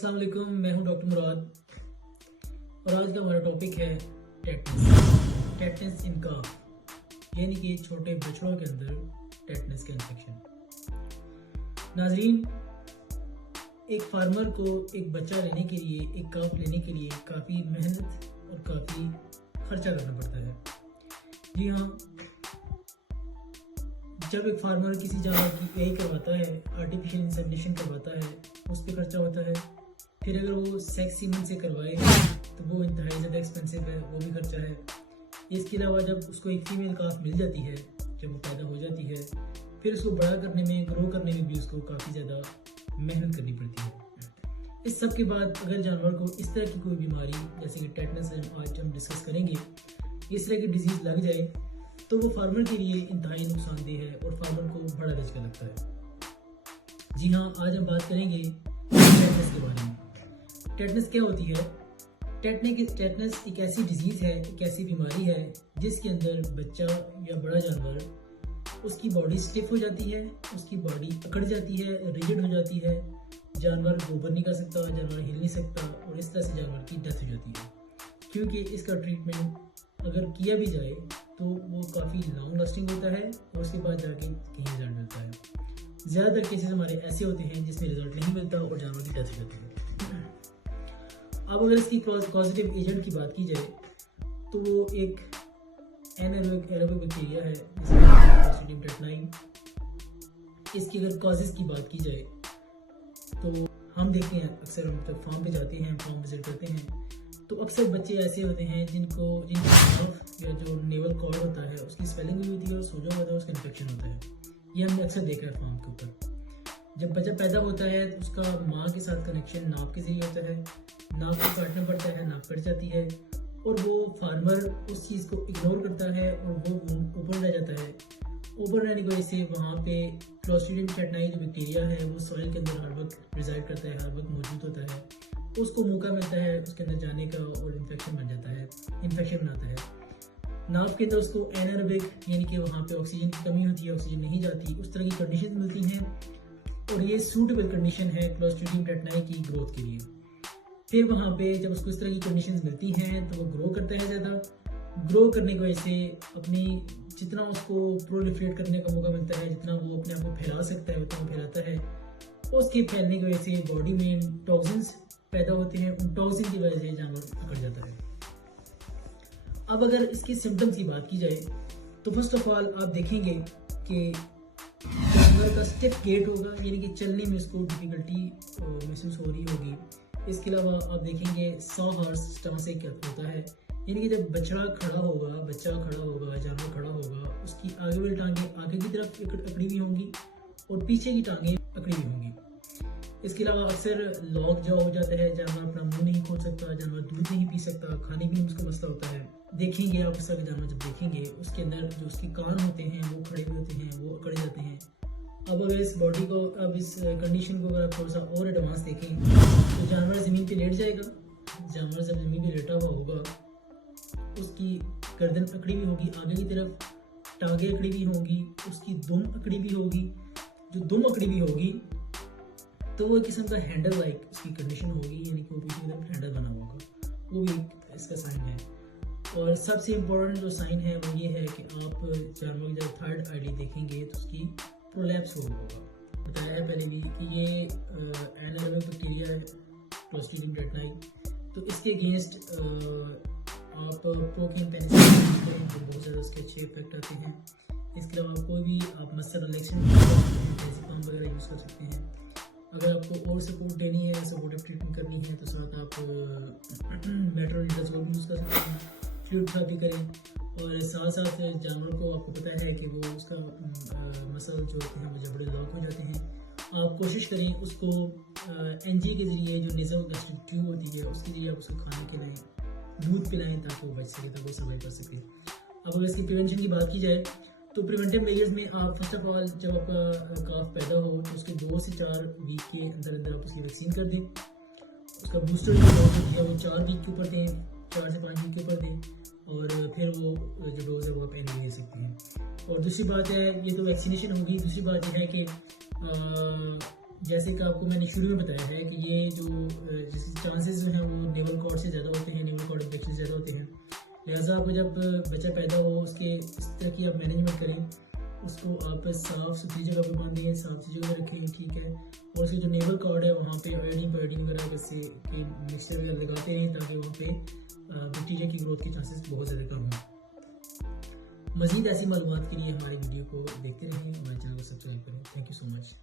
अस्सलाम वालेकुम, मैं हूं डॉक्टर मुराद और आज का हमारा टॉपिक है टेटनस इन काफ, यानी कि छोटे बछड़ों के अंदर टेटनस का इन्फेक्शन। नाजरीन, एक फार्मर को एक बच्चा लेने के लिए, एक काफ लेने के लिए काफ़ी मेहनत और काफ़ी खर्चा करना पड़ता है। जी हाँ, जब एक फार्मर किसी जानवर की एआई करवाता है, आर्टिफिशियल इंसेमिनेशन करवाता है, उस पर खर्चा होता है। फिर अगर वो सेक्स सीमन से करवाए तो वो इंतहाई ज़्यादा एक्सपेंसिव है, वो भी खर्चा है। इसके अलावा जब उसको एक फीमेल काफ मिल जाती है, जब वो पैदा हो जाती है, फिर उसको बड़ा करने में, ग्रो करने में भी उसको काफ़ी ज़्यादा मेहनत करनी पड़ती है। इस सब के बाद अगर जानवर को इस तरह की कोई बीमारी, जैसे कि टेटनस आज हम डिस्कस करेंगे, इस तरह की डिजीज़ लग जाए तो वो फार्मर के लिए इंतहाई नुकसानदेह है और फार्मर को बड़ा झटका लगता है। जी हाँ, आज हम बात करेंगे टेटनस के बारे में। टेटनस क्या होती है? टेटनस एक ऐसी डिजीज़ है, एक ऐसी बीमारी है जिसके अंदर बच्चा या बड़ा जानवर, उसकी बॉडी स्टिफ हो जाती है, उसकी बॉडी अकड़ जाती है, रिजिड हो जाती है, जानवर गोबर नहीं कर सकता, जानवर हिल नहीं सकता और इस तरह से जानवर की डेथ हो जाती है। क्योंकि इसका ट्रीटमेंट अगर किया भी जाए तो वो काफ़ी लॉन्ग लास्टिंग होता है और उसके बाद जाके कहीं रिजल्ट मिलता है। ज़्यादातर केसेस हमारे ऐसे होते हैं जिसमें रिजल्ट नहीं मिलता और जानवर की डेथ हो जाती है। अब अगर इसकी पॉजिटिव एजेंट की बात की जाए तो वो एक एनारोबिक बैक्टीरिया है, क्लोस्ट्रीडियम टेटनाई। इसकी अगर कॉजेज़ की बात की जाए तो हम देखते हैं, अक्सर हम तक फार्म पे जाते हैं, फार्म विजिट करते हैं, तो अक्सर बच्चे ऐसे होते हैं जिनकी नर्व या जो नेवल कॉर्ड होता है उसकी स्वेलिंग भी होती है और सोजा होता है, उसका इन्फेक्शन होता है। ये हमने अक्सर देखा है फार्म के ऊपर। जब बच्चा पैदा होता है तो उसका माँ के साथ कनेक्शन नाक के जरिए होता है, नाक को काटना पड़ता है, नाक कट जाती है और वो फार्मर उस चीज़ को इग्नोर करता है और वो ऊपर रह जाता है। ऊपर रहने की वजह से वहाँ पे क्लोस्ट्रीडियम टेटनाई जो बैक्टीरिया है वो सॉइल के अंदर हर वक्त रिजाइड करता है, हर वक्त मौजूद होता है। उसको मौका मिलता है उसके अंदर जाने का और इन्फेक्शन बन जाता है, इन्फेक्शन बनाता है। नाक के अंदर उसको एनारोबिक, यानी कि वहाँ पे ऑक्सीजन की कमी होती है, ऑक्सीजन नहीं जाती, उस तरह की कंडीशन मिलती हैं और ये सूटेबल कंडीशन है क्लोस्ट्रीडियम टेटनाई की ग्रोथ के लिए। फिर वहाँ पे जब उसको इस तरह की कंडीशंस मिलती हैं तो वो ग्रो करता है ज़्यादा। ग्रो करने की वजह से अपनी जितना उसको प्रोलिफरेट करने का मौका मिलता है, जितना वो अपने आप को फैला सकता है उतना फैलाता है। उसके फैलने की वजह से बॉडी में टॉक्सिन्स पैदा होते हैं, उन टॉक्सिन की वजह से जानवर अकड़ जाता है। अब अगर इसके सिम्टम्स की बात की जाए तो फर्स्ट ऑफ ऑल आप देखेंगे कि जानवर का स्टिफ गेट होगा, यानी कि चलने में उसको डिफिकल्टी महसूस हो रही होगी। इसके अलावा आप देखेंगे सॉ हॉर्स स्टमक क्या होता है, यानी कि जब बच्चा खड़ा होगा, जानवर खड़ा होगा, उसकी आगे वाली टांगें आगे की तरफ अकड़ी हुई होंगी और पीछे की टांगें अकड़ी हुई होंगी। इसके अलावा अक्सर लॉक जाओ हो जाता है, जानवर अपना मुंह नहीं खोल सकता, जानवर दूध नहीं पी सकता, खाने पीने में उसका मसला होता है। देखेंगे आप ऐसा जानवर जब देखेंगे उसके अंदर जो उसके कान होते हैं वो खड़े हुए होते हैं, वो अकड़ जाते हैं। अब अगर इस बॉडी को, अब इस कंडीशन को अगर आप थोड़ा सा और एडवांस देखें तो जानवर ज़मीन पे लेट जाएगा। जानवर जब ज़मीन पे लेटा हुआ होगा उसकी गर्दन अकड़ी हुई होगी, आगे की तरफ टांगे अकड़ी हुई होंगी, उसकी दुम अकड़ी हुई होगी। जो दुम अकड़ी हुई होगी तो वो एक किस्म का हैंडल लाइक उसकी कंडीशन होगी, यानी कि वो पीछे की तरफ हैंडल बना होगा, वो भी इसका साइन है। और सबसे इम्पोर्टेंट जो साइन है वो ये है कि आप जानवर की जब थर्ड आईडी देखेंगे तो उसकी प्रोलैप्स होगा। बताया है पहले भी कि ये एनारोबिक बैक्टीरिया है क्लोस्ट्रीडियम टेटनाई, तो इसके अगेंस्ट आप प्रोकेन पेनिसिलिन करें तो बहुत ज़्यादा उसके अच्छे इफेक्ट आते हैं। इसके अलावा कोई भी आप मसल रिलैक्सेशन डेज़िपाम वगैरह यूज़ कर सकते हैं। अगर आपको और सपोर्ट देनी है, सपोर्टिव ट्रीटमेंट करनी है तो साथ आप मेट्रोनिडाज़ोल यूज़ कर सकते हैं, फ्लूइड थेरेपी करें और साथ साथ जानवर को आपको पता है कि वो उसका मसल जो होते हैं वो जबड़े लॉक हो जाते हैं। आप कोशिश करें उसको एनजी के ज़रिए, जो नेज़ोगैस्ट्रिक ट्यूब होती है उसके ज़रिए आप उसको खाना खिलाएँ, दूध पिलाएँ ताकि वो बच सके, ताकि वो सर्वाइव कर सके। अब अगर इसकी प्रिवेंशन की बात की जाए तो प्रिवेंटिव मेजर्स में आप फर्स्ट ऑफ ऑल जब आपका काफ पैदा हो तो उसके 2 से 4 वीक के अंदर अंदर आप उसकी वैक्सीन कर दें। उसका बूस्टर जो डोज है वो 4 वीक के ऊपर दें, 4 से 5 वीक के ऊपर दें और फिर वो जो डोज है वो आप एनुअली दे सकते हैं। और दूसरी बात है, ये तो वैक्सीनेशन होगी, दूसरी बात यह है कि जैसे कि आपको मैंने शुरू में बताया है कि ये जो जिसके चांसेस जो हैं वो नेवल कॉर्ड से ज़्यादा होते हैं, नेवल कॉर्ड इन्फेक्शन से ज़्यादा होते हैं। लिहाजा आपको जब बच्चा पैदा हो उसके इस तरह की आप मैनेजमेंट करें, उसको आप साफ़ सुथरी जगह पर बांधें, साफ सी जगह रखें, ठीक है। और उसकी जो नेवल कॉर्ड है वहाँ पे आयोडीन वगैरह से के मिक्सचर वगैरह लगाते रहें ताकि वहाँ पे बैक्टीरिया की ग्रोथ के चांसेस बहुत ज़्यादा कम हों। मज़ीद ऐसी मालूमात के लिए हमारी वीडियो को देखते रहें, हमारे चैनल को सब्सक्राइब करें। Thank you so much.